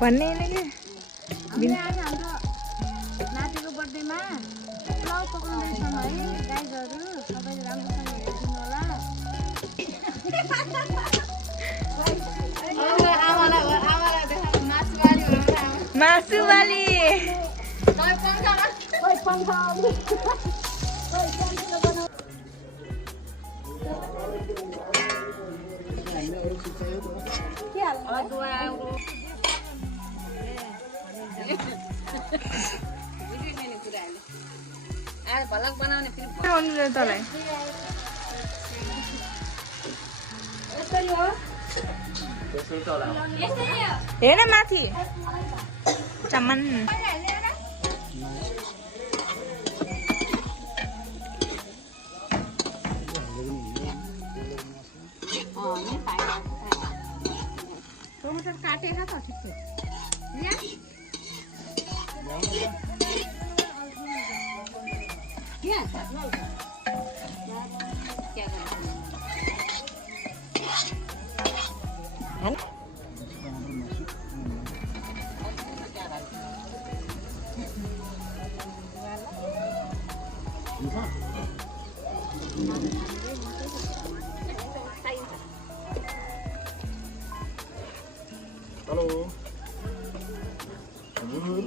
भन्ने हैन के आज हाम्रो नातिको बर्थडेमा पुलाउ पकाउँदैछौँ है गाइजहरू सबैले राम्रोसँग हेरिदिनु होला मासुवाली भलक बनाउने तँलाई हेर माथि चमन टमाटर काटेर त ठिक छ हेलो हजुर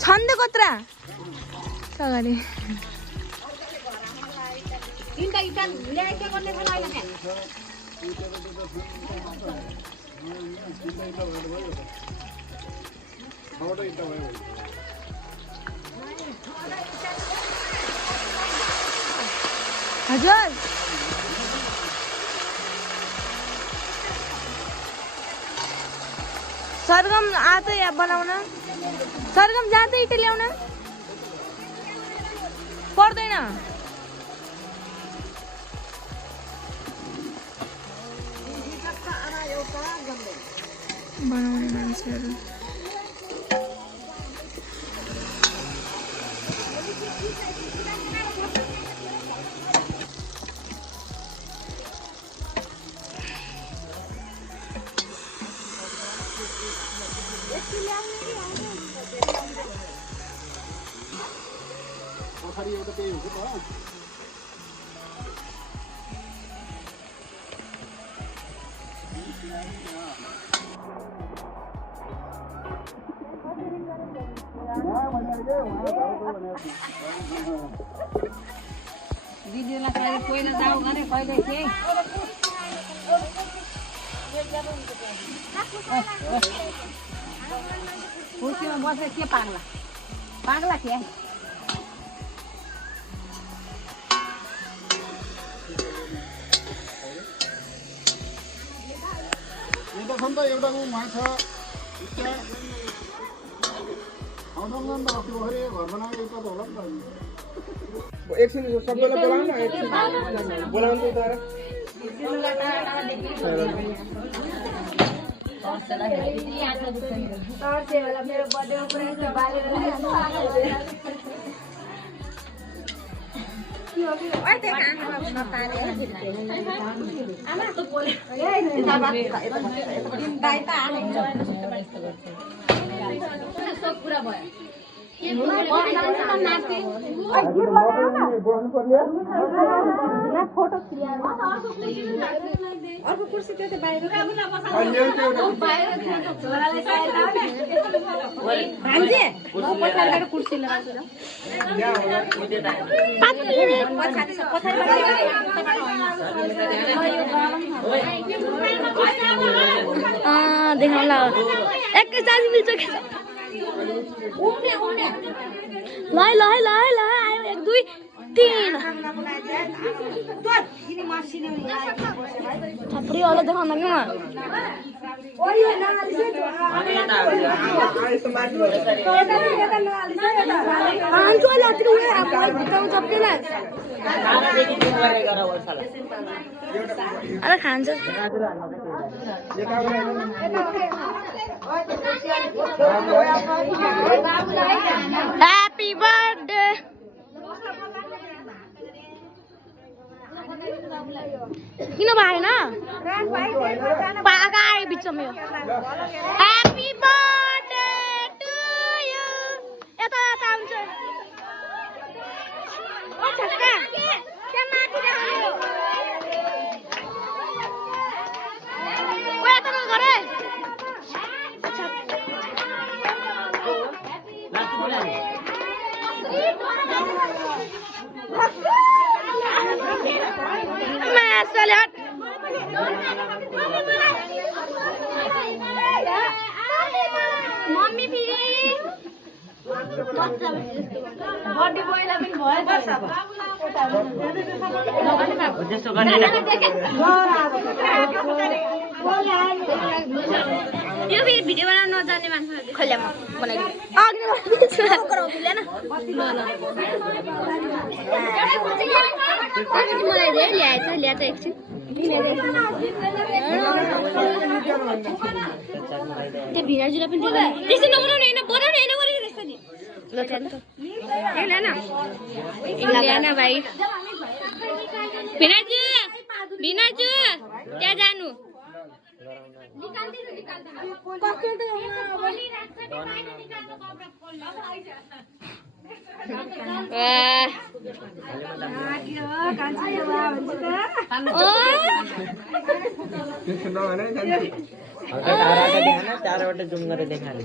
छन्द कत्रा अगाडि तिनटा इटा ल्याए के गर्ने छ अहिले हजुर सरगम आतो या बनाउन सरगम जाँदै इटा ल्याउन पर्दैन बनाउने मान्छेहरू पछाडि एउटा त्यही हुन्छ त दिदीलाई कहिले पहिला जाऊ गरे कहिले के कुर्सीमा बसेर के पाग्ला पाग्ला के एउटा छ नि त एउटाको उहाँ छ आउँदैन नि त अस्ति भर्खर घर बनाएको एउटा त होला नि त एकछिन सबैलाई बोलाउनु न एकछिन बोलाउनु त तर मेरो बर्थडेमा पुरै बालेर पुरा भयो फोटो अर्को कुर्सी त्यो बाहिर कुर्सी देखाउला एकैचालिस मिल्छ ल ल ल ल आयो एक दुई 3 थप्री वाला देखाउन कि म अरे खान्छ ह्यापी बर्थडे किन भएन पाका आए बिचमा यो ह्यापी बर्थडे टु यु यता यता आउँछ ओ ठक्का के माथि देखायो ओ यता गरे मम्मी फेरि बर्थडे पहिला पनि यो फेरि भिडियो बनाउन नजान्ने मान्छेहरूले खोल्या म मलाई धेरै ल्याएछ एकछिन त्यो भिनाजुलाई पनि त्यस्तो नबनाउने होइन बनाउने होइन गरेको रहेछ नि ल ल्यान भाइ भिनाजु भिनाजु त्यहाँ जानु चारवटा जुम गरेर देखाले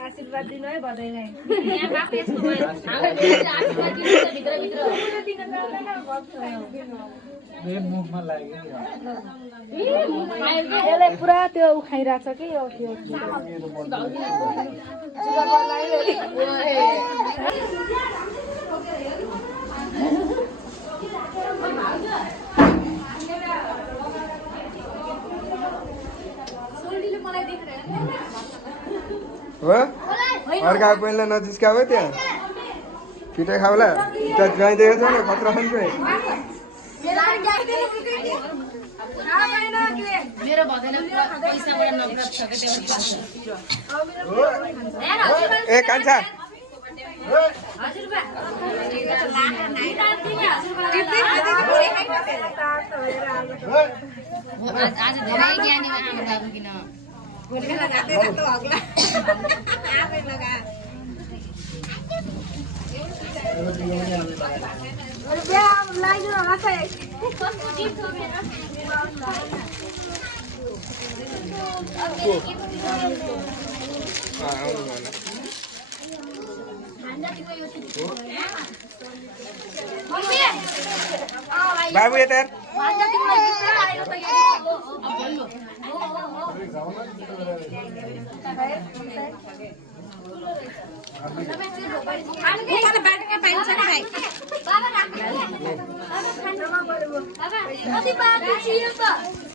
आशीर्वाद दिनु है बधाई नै मुखमा लाग्यो यसलाई पुरा त्यो उखाइराछ के यो अर्का पहिला नजिस्का भयो त्यहाँ छिटै खाउला त्यहाँ गइदिएको छ नि खतरा खान्छ मेरो भदैन पैसाबाट नफरत छ के ए कान्छा आज धेरै ज्ञानी आमा बाबु किन बाबु यता हेर। बाटोमा पाइन्छ नि भाइ बाबा